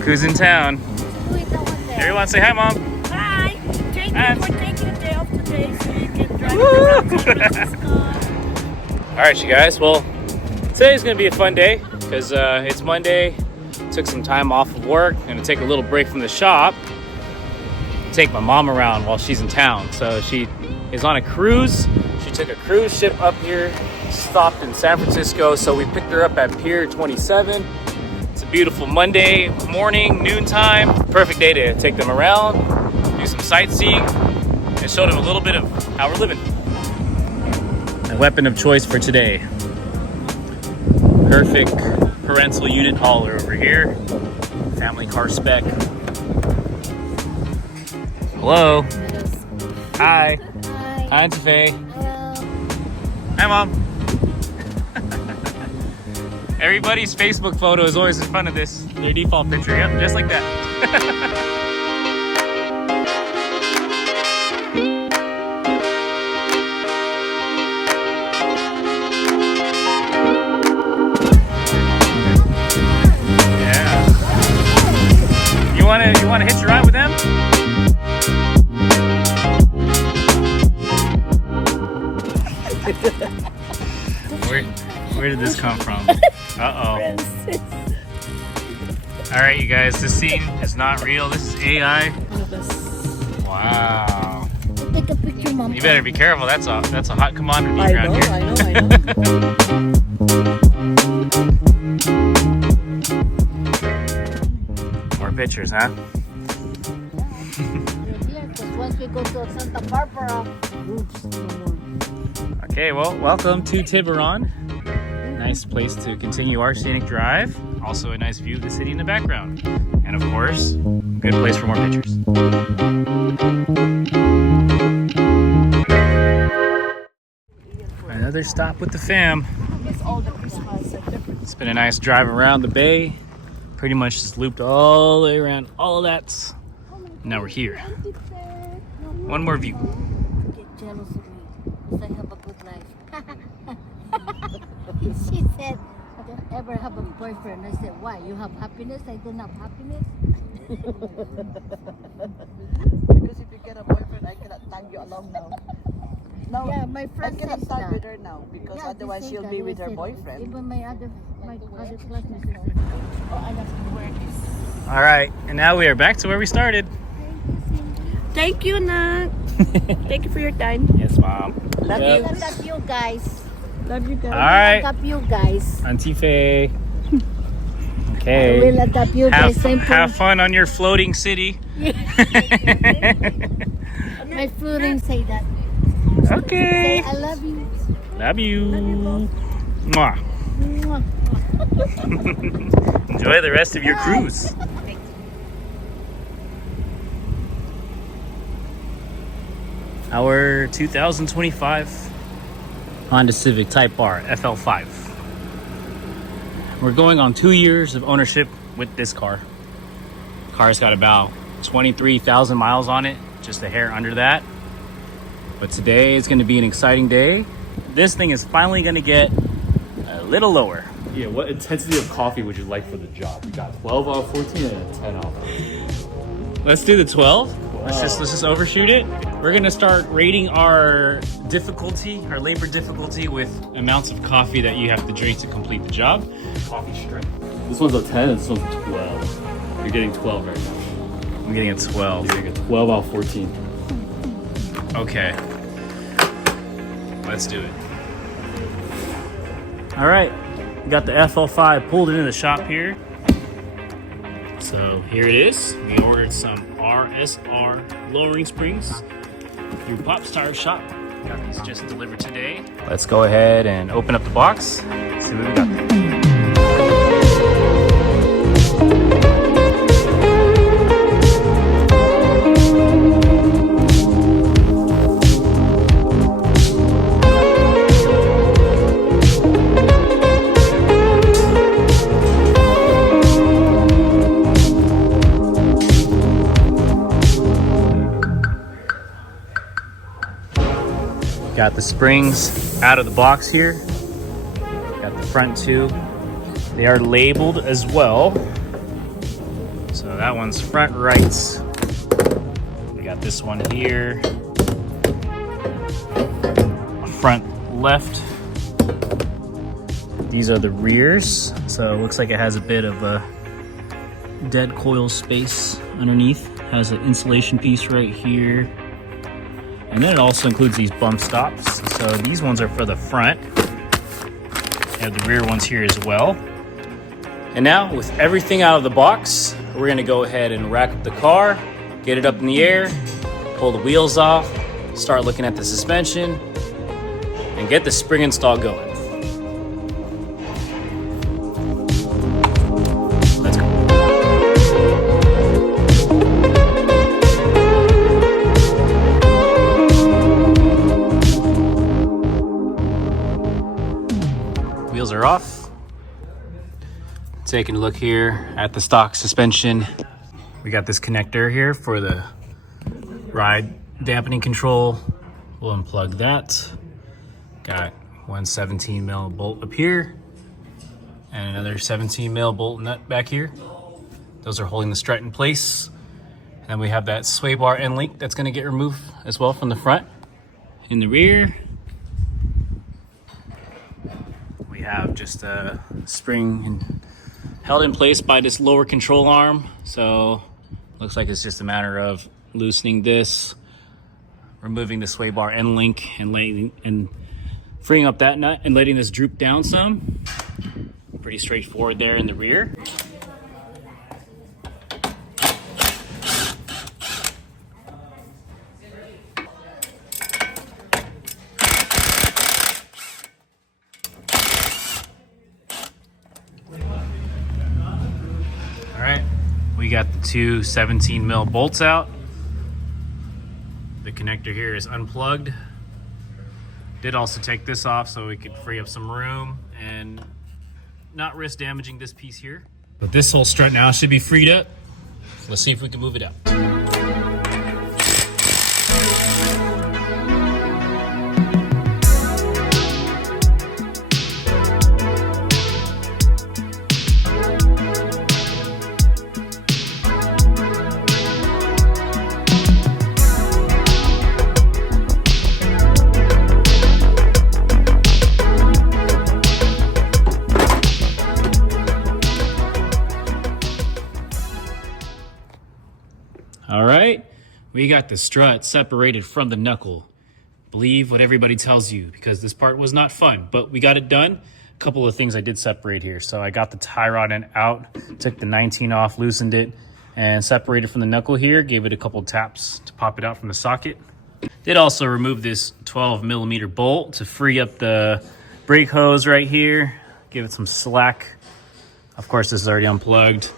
Look who's in town. Everyone say hi, Mom. Hi. Thank you for taking a day off today so you can drive this car. Alright, you guys. Well, today's going to be a fun day because it's Monday. Took some time off of work. I'm going to take a little break from the shop. Take my mom around while she's in town. So she is on a cruise. She took a cruise ship up here, stopped in San Francisco. So we picked her up at Pier 27. It's a beautiful Monday morning, noontime. Perfect day to take them around, do some sightseeing, and show them a little bit of how we're living. A weapon of choice for today. Perfect parental unit hauler over here. Family car spec. Hello. Hi. Hi. Hi, Faye. Hello. Hi, Mom. Everybody's Facebook photo is always in front of this. Their default picture. Yep, just like that. Yeah. You wanna hitch a ride with them? Where did this come from? Uh-oh. Alright, you guys, this scene is not real. This is AI. Wow. Take a picture, Mom. You better be careful. That's a hot commodity around here. I know. More pictures, huh? Because once we go to Santa Barbara, oops, no more. Okay, well, welcome to Tiburon. Nice place to continue our scenic drive. Also a nice view of the city in the background. And of course, good place for more pictures. Another stop with the fam. It's been a nice drive around the bay. Pretty much just looped all the way around all of that. Now we're here. One more view. Get jealous of me because I have a good life. She said, I don't ever have a boyfriend. I said, why? You have happiness? I don't have happiness? Because if you get a boyfriend, I cannot tag you along now. No, Yeah, my I friend cannot says tag that. with her now because Yeah, they otherwise say she'll that. be I with her said, boyfriend. Even my other classmates say, oh, I have to wear this. All right, and now we are back to where we started. Thank you, Nak. Thank you for your time. Yes, Mom. Love Yep. you. Look at you guys. Love you guys. All right, Look up you guys. Auntie Faye. I will Okay. adopt you guys. Same Have fun on your floating city. My floating say that. Okay. Say, I love you. Love you. Mwah. Mwah. Enjoy the rest of your cruise. Our 2025 Honda Civic Type-R FL5. We're going on 2 years of ownership with this car. Car's got about 23,000 miles on it, just a hair under that. But today is going to be an exciting day. This thing is finally going to get a little lower. Yeah, what intensity of coffee would you like for the job? We got 12 out of 14 and a 10 out of 14. Let's do the 12. Let's just overshoot it. We're gonna start rating our difficulty, our labor difficulty, with amounts of coffee that you have to drink to complete the job. Coffee strength. This one's a 10 and this one's a 12. You're getting 12 right now. I'm getting a 12. You're getting a 12 out of 14. Okay. Let's do it. All right. We got the FL5 pulled into the shop here. So here it is. We ordered some RSR lowering springs through Popstar Shop. Got these just delivered today. Let's go ahead and open up the box. See what we got there. Got the springs out of the box here. Got the front two. They are labeled as well. So that one's front right. We got this one here. Front left. These are the rears. So it looks like it has a bit of a dead coil space underneath. Has an insulation piece right here. And then it also includes these bump stops. So these ones are for the front. You have the rear ones here as well. And now with everything out of the box, we're gonna go ahead and rack up the car, get it up in the air, pull the wheels off, start looking at the suspension, and get the spring install going. Let's go. Wheels are off. Taking a look here at the stock suspension. We got this connector here for the ride dampening control. We'll unplug that. Got one 17 mil bolt up here and another 17 mil bolt nut back here. Those are holding the strut in place. And then we have that sway bar end link that's gonna get removed as well from the front. In the rear, we have just a spring held in place by this lower control arm. So looks like it's just a matter of loosening this, removing the sway bar end link and freeing up that nut and letting this droop down some. Pretty straightforward there in the rear. All right, we got the two 17 mil bolts out. The connector here is unplugged. Did also take this off so we could free up some room and not risk damaging this piece here. But this whole strut now should be freed up. Let's see if we can move it out. All right, we got the strut separated from the knuckle. Believe what everybody tells you because this part was not fun, but we got it done. A couple of things I did separate here. So I got the tie rod end out, took the 19 off, loosened it, and separated from the knuckle here, gave it a couple taps to pop it out from the socket. Did also remove this 12 millimeter bolt to free up the brake hose right here, give it some slack. Of course, this is already unplugged.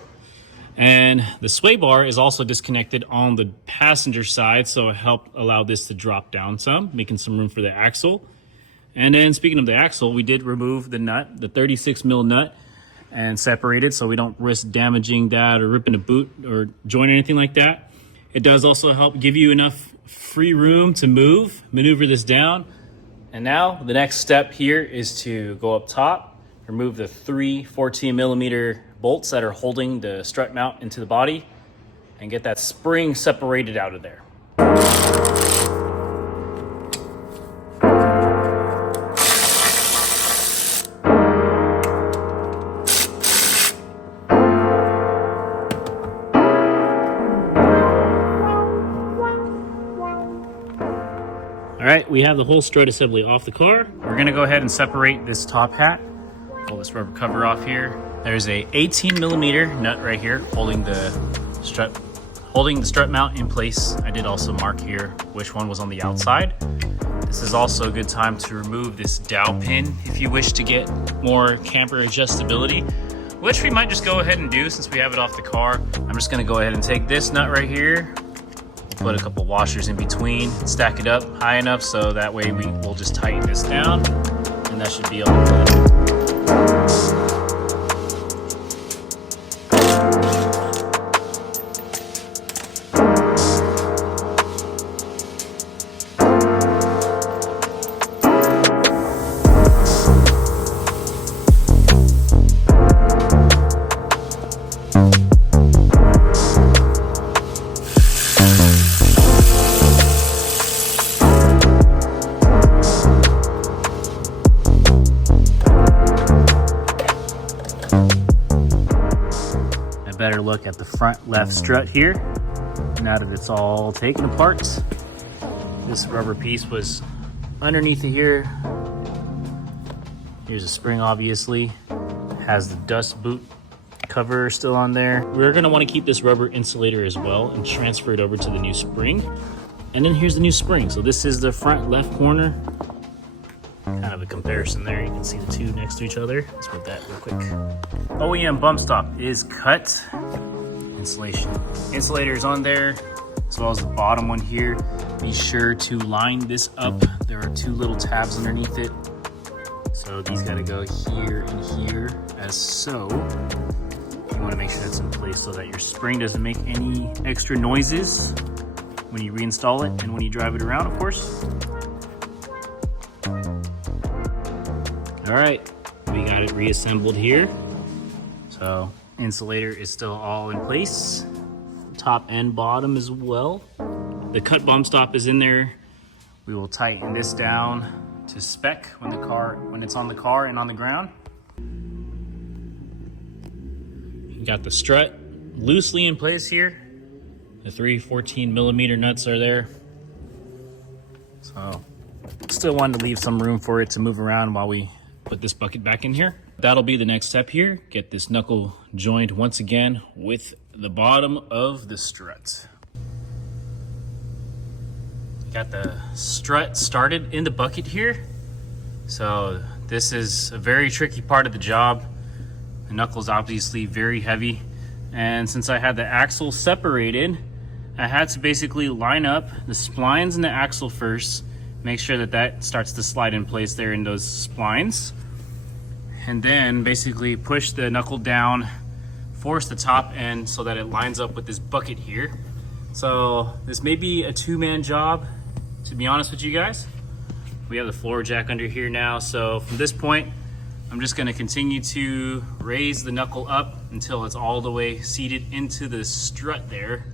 And the sway bar is also disconnected on the passenger side, so it helped allow this to drop down some, making some room for the axle. And then speaking of the axle, we did remove the nut, the 36 mil nut, and separate it so we don't risk damaging that or ripping a boot or joint or anything like that. It does also help give you enough free room to maneuver this down. And now the next step here is to go up top, remove the three 14 millimeter bolts that are holding the strut mount into the body and get that spring separated out of there. All right, we have the whole strut assembly off the car. We're gonna go ahead and separate this top hat. Pull this rubber cover off here. There's a 18 millimeter nut right here holding the strut mount in place. I did also mark here which one was on the outside. This is also a good time to remove this dowel pin if you wish to get more camper adjustability, which we might just go ahead and do since we have it off the car. I'm just gonna go ahead and take this nut right here, put a couple washers in between, stack it up high enough so that way we'll just tighten this down and that should be all good. better look at the front left strut here. Now that it's all taken apart, this rubber piece was underneath it here. Here's a spring, obviously. Has the dust boot cover still on there. We're gonna wanna keep this rubber insulator as well and transfer it over to the new spring. And then here's the new spring. So this is the front left corner. Kind of a comparison there. You can see the two next to each other. Let's move that real quick. OEM bump stop is cut. Insulation. Insulator is on there, as well as the bottom one here. Be sure to line this up. There are two little tabs underneath it. So these gotta go here and here, as so. You wanna make sure that's in place so that your spring doesn't make any extra noises when you reinstall it and when you drive it around, of course. All right, we got it reassembled here. So insulator is still all in place, top and bottom as well. The cut bump stop is in there. We will tighten this down to spec when it's on the car and on the ground. You got the strut loosely in place here. The 3 14mm nuts are there. So still wanted to leave some room for it to move around while we put this bucket back in here. That'll be the next step here. Get this knuckle joined once again with the bottom of the strut. Got the strut started in the bucket here. So this is a very tricky part of the job. The knuckle's obviously very heavy. And since I had the axle separated, I had to basically line up the splines and the axle first, make sure that that starts to slide in place there in those splines. And then basically push the knuckle down, force the top end so that it lines up with this bucket here. So this may be a two-man job, to be honest with you guys. We have the floor jack under here now. So from this point, I'm just gonna continue to raise the knuckle up until it's all the way seated into the strut there.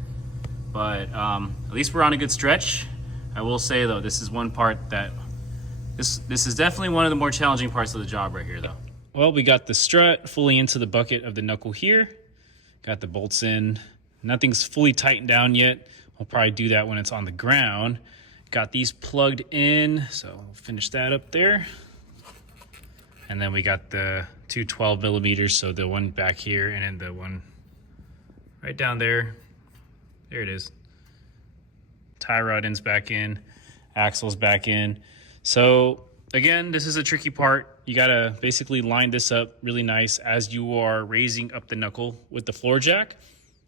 But at least we're on a good stretch. I will say though, this is one part that, this is definitely one of the more challenging parts of the job right here though. Well, we got the strut fully into the bucket of the knuckle here. Got the bolts in. Nothing's fully tightened down yet. We'll probably do that when it's on the ground. Got these plugged in, so we'll finish that up there. And then we got the two 12mm, so the one back here and then the one right down there. There it is. Tie rod ends back in, axle's back in. So again, this is a tricky part. You gotta basically line this up really nice as you are raising up the knuckle with the floor jack.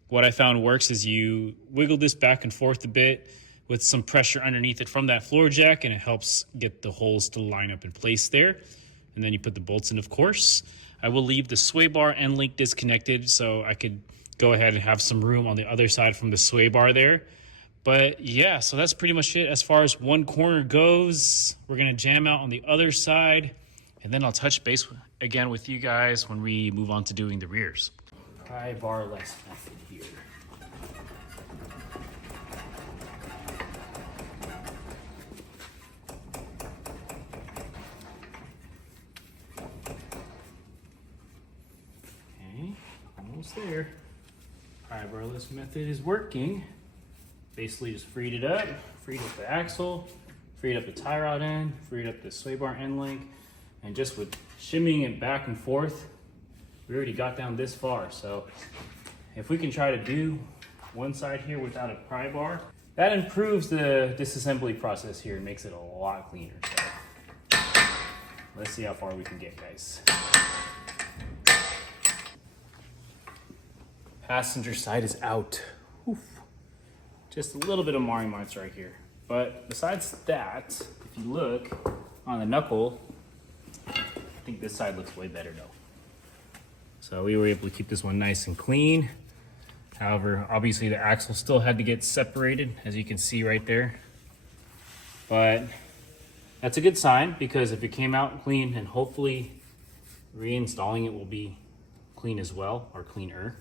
What I found works is you wiggle this back and forth a bit with some pressure underneath it from that floor jack, and it helps get the holes to line up in place there. And then you put the bolts in, of course. I will leave the sway bar end link disconnected so I could go ahead and have some room on the other side from the sway bar there. But yeah, so that's pretty much it as far as one corner goes. We're gonna jam out on the other side, and then I'll touch base again with you guys when we move on to doing the rears. Pry bar less method here. Okay, almost there. Pry barless method is working. Basically just freed it up, freed up the axle, freed up the tie rod end, freed up the sway bar end link, and just with shimmying it back and forth, we already got down this far. So if we can try to do one side here without a pry bar, that improves the disassembly process here and makes it a lot cleaner. So let's see how far we can get, guys. Passenger side is out. Oof. Just a little bit of marring marks right here. But besides that, if you look on the knuckle, I think this side looks way better though. So we were able to keep this one nice and clean. However, obviously the axle still had to get separated, as you can see right there. But that's a good sign, because if it came out clean, and hopefully reinstalling it will be clean as well, or cleaner.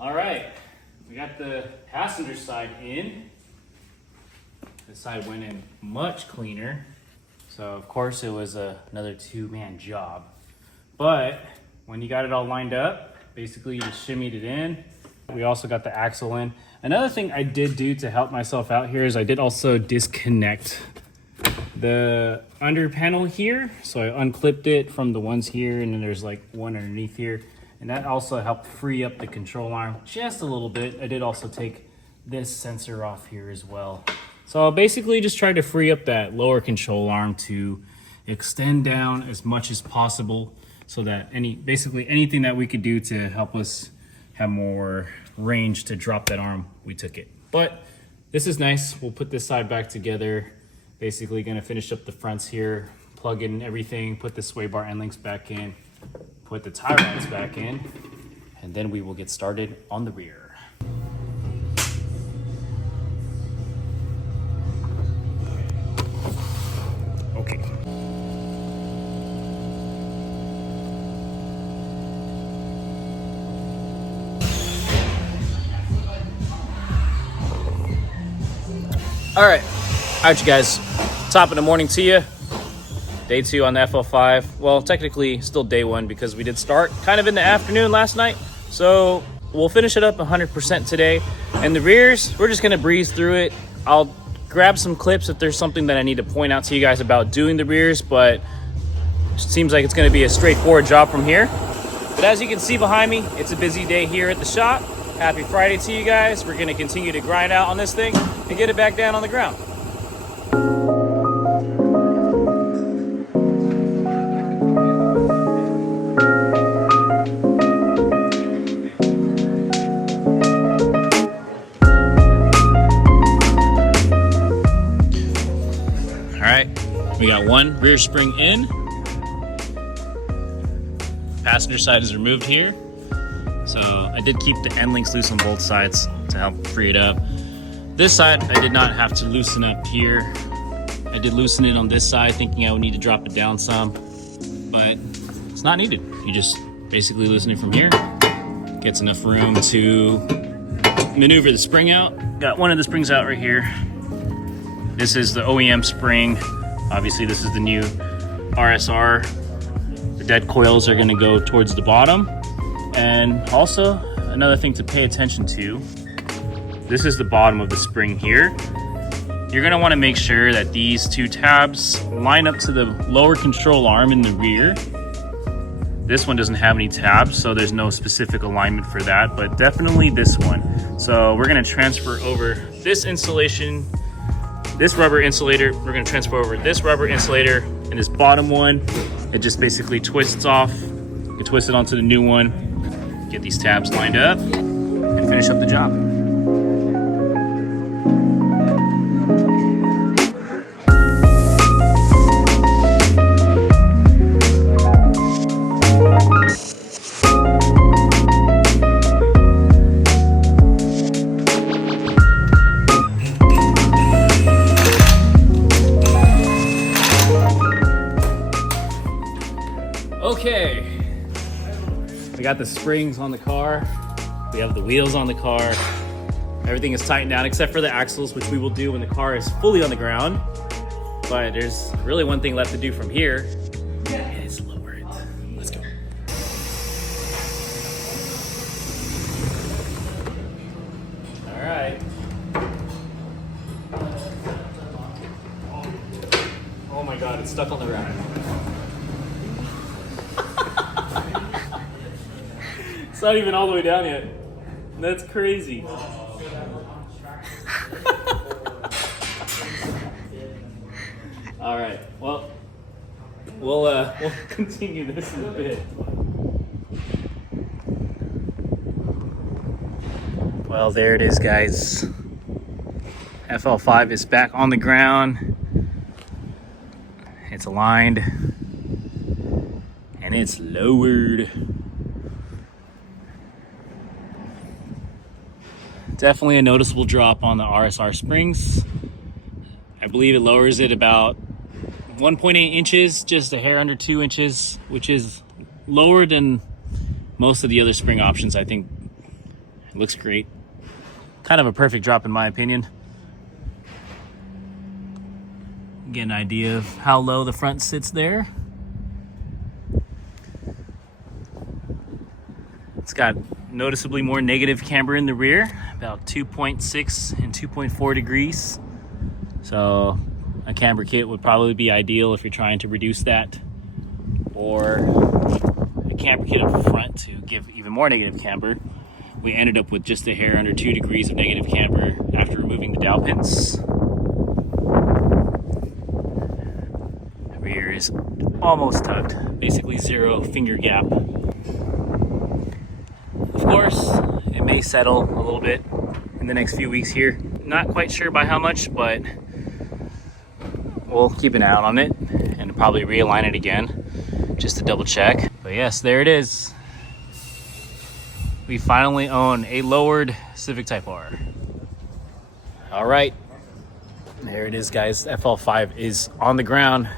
All right, we got the passenger side in. This side went in much cleaner. So of course it was another two-man job. But when you got it all lined up, basically you just shimmied it in. We also got the axle in. Another thing I did do to help myself out here is I did also disconnect the under panel here. So I unclipped it from the ones here, and then there's like one underneath here. And that also helped free up the control arm just a little bit. I did also take this sensor off here as well. So basically just tried to free up that lower control arm to extend down as much as possible, so that basically anything that we could do to help us have more range to drop that arm, we took it. But this is nice. We'll put this side back together. Basically gonna finish up the fronts here, plug in everything, put the sway bar end links back in, put the tie rods back in, and then we will get started on the rear. Okay. All right, you guys. Top of the morning to you. Day 2 on the FL5. Well, technically still day 1 because we did start kind of in the afternoon last night. So we'll finish it up 100% today. And the rears, we're just gonna breeze through it. I'll grab some clips if there's something that I need to point out to you guys about doing the rears, but it seems like it's gonna be a straightforward job from here. But as you can see behind me, it's a busy day here at the shop. Happy Friday to you guys. We're gonna continue to grind out on this thing and get it back down on the ground. We got one rear spring in. Passenger side is removed here. So I did keep the end links loose on both sides to help free it up. This side, I did not have to loosen up here. I did loosen it on this side, thinking I would need to drop it down some, but it's not needed. You just basically loosen it from here. Gets enough room to maneuver the spring out. Got one of the springs out right here. This is the OEM spring. Obviously, this is the new RSR. The dead coils are gonna go towards the bottom. And also, another thing to pay attention to, this is the bottom of the spring here. You're gonna wanna make sure that these two tabs line up to the lower control arm in the rear. This one doesn't have any tabs, so there's no specific alignment for that, but definitely this one. So we're gonna transfer over this insulation, this rubber insulator. We're gonna transfer over this rubber insulator, and this bottom one, it just basically twists off. You can twist it onto the new one, get these tabs lined up, and finish up the job. Okay, we got the springs on the car, we have the wheels on the car, everything is tightened down except for the axles, which we will do when the car is fully on the ground. But there's really one thing left to do from here, and it's lower it. Let's go. All right. Oh my God, it's stuck on the rack. It's not even all the way down yet. That's crazy. All right. Well, we'll continue this in a bit. Well, there it is, guys. FL5 is back on the ground. It's aligned and it's lowered. Definitely a noticeable drop on the RSR springs. I believe it lowers it about 1.8 inches, just a hair under 2 inches, which is lower than most of the other spring options. I think it looks great. kind of a perfect drop in my opinion. Get an idea of how low the front sits there. It's got noticeably more negative camber in the rear, about 2.6 and 2.4 degrees. So a camber kit would probably be ideal if you're trying to reduce that, or a camber kit up front to give even more negative camber. We ended up with just a hair under 2 degrees of negative camber after removing the dowel pins. The rear is almost tucked, basically 0 finger gap. Of course, it may settle a little bit in the next few weeks here. Not quite sure by how much, but we'll keep an eye out on it and probably realign it again just to double check. But yes, there it is. We finally own a lowered Civic Type-R. All right, there it is, guys. FL5 is on the ground.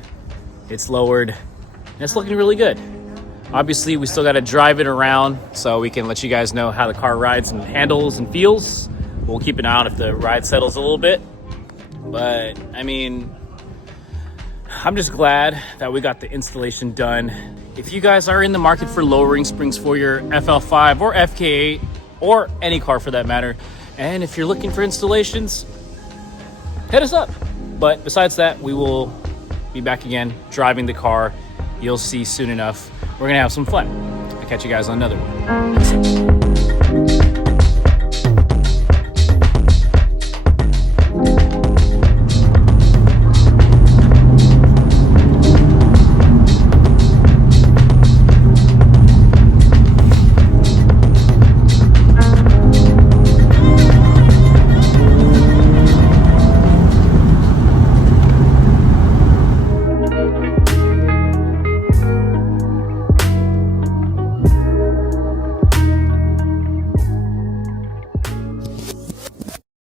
It's lowered, and it's looking really good. Obviously, we still got to drive it around so we can let you guys know how the car rides and handles and feels. We'll keep an eye on if the ride settles a little bit. But, I mean, I'm just glad that we got the installation done. If you guys are in the market for lowering springs for your FL5 or FK8 or any car for that matter, and if you're looking for installations, hit us up. But besides that, we will be back again driving the car. You'll see soon enough. We're gonna have some fun. I'll catch you guys on another one.